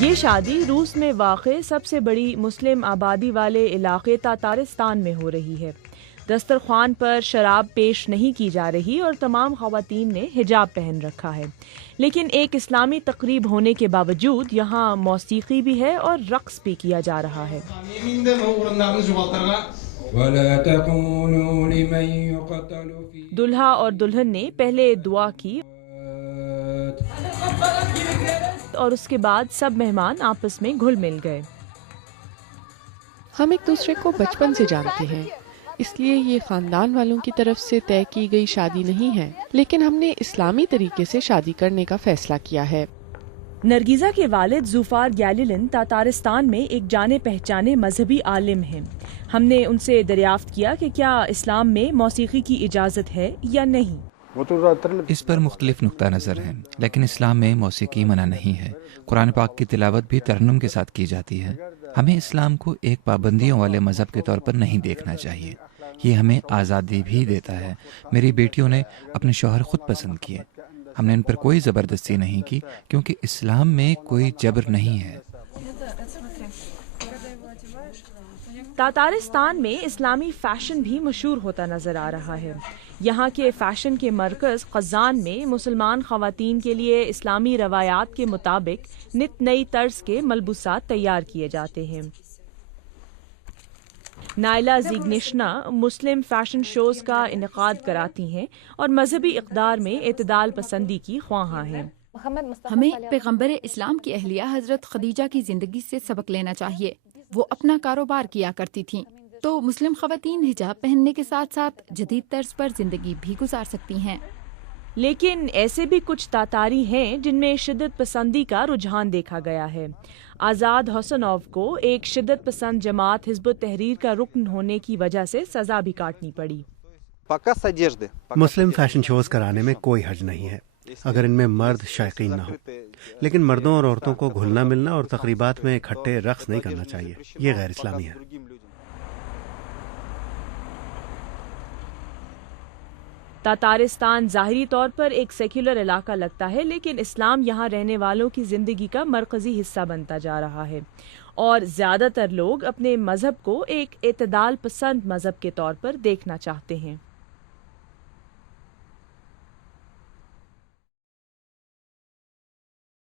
یہ شادی روس میں واقع سب سے بڑی مسلم آبادی والے علاقے تاتارستان میں ہو رہی ہے۔ دسترخوان پر شراب پیش نہیں کی جا رہی اور تمام خواتین نے حجاب پہن رکھا ہے، لیکن ایک اسلامی تقریب ہونے کے باوجود یہاں موسیقی بھی ہے اور رقص بھی کیا جا رہا ہے۔ دلہا اور دلہن نے پہلے دعا کی اور اس کے بعد سب مہمان آپس میں گھل مل گئے۔ ہم ایک دوسرے کو بچپن سے جانتے ہیں، اس لیے یہ خاندان والوں کی طرف سے طے کی گئی شادی نہیں ہے، لیکن ہم نے اسلامی طریقے سے شادی کرنے کا فیصلہ کیا ہے۔ نرگیزہ کے والد زوفار گیلیلن تاتارستان میں ایک جانے پہچانے مذہبی عالم ہیں۔ ہم نے ان سے دریافت کیا کہ کیا اسلام میں موسیقی کی اجازت ہے یا نہیں۔ اس پر مختلف نقطہ نظر ہیں، لیکن اسلام میں موسیقی منع نہیں ہے۔ قرآن پاک کی تلاوت بھی ترنم کے ساتھ کی جاتی ہے۔ ہمیں اسلام کو ایک پابندیوں والے مذہب کے طور پر نہیں دیکھنا چاہیے، یہ ہمیں آزادی بھی دیتا ہے۔ میری بیٹیوں نے اپنے شوہر خود پسند کیے، ہم نے ان پر کوئی زبردستی نہیں کی، کیونکہ اسلام میں کوئی جبر نہیں ہے۔ تاتارستان میں اسلامی فیشن بھی مشہور ہوتا نظر آ رہا ہے۔ یہاں کے فیشن کے مرکز قزان میں مسلمان خواتین کے لیے اسلامی روایات کے مطابق نت نئی طرز کے ملبوسات تیار کیے جاتے ہیں۔ نائلہ زیگنیشنا مسلم فیشن شوز کا انعقاد کراتی ہیں اور مذہبی اقدار میں اعتدال پسندی کی خواہاں ہیں۔ ہمیں پیغمبر اسلام کی اہلیہ حضرت خدیجہ کی زندگی سے سبق لینا چاہیے۔ وہ اپنا کاروبار کیا کرتی تھیں، تو مسلم خواتین حجاب پہننے کے ساتھ ساتھ جدید طرز پر زندگی بھی گزار سکتی ہیں۔ لیکن ایسے بھی کچھ تاتاری ہیں جن میں شدت پسندی کا رجحان دیکھا گیا ہے۔ آزاد حسنوف کو ایک شدت پسند جماعت حزب التحریر کا رکن ہونے کی وجہ سے سزا بھی کاٹنی پڑی۔ مسلم فیشن شوز کرانے میں کوئی حرج نہیں ہے اگر ان میں مرد شائقین نہ ہو، لیکن مردوں اور عورتوں کو گھلنا ملنا اور تقریبات میں اکٹھے رقص نہیں کرنا چاہیے، یہ غیر اسلامی ہے۔ تاتارستان ظاہری طور پر ایک سیکولر علاقہ لگتا ہے، لیکن اسلام یہاں رہنے والوں کی زندگی کا مرکزی حصہ بنتا جا رہا ہے، اور زیادہ تر لوگ اپنے مذہب کو ایک اعتدال پسند مذہب کے طور پر دیکھنا چاہتے ہیں۔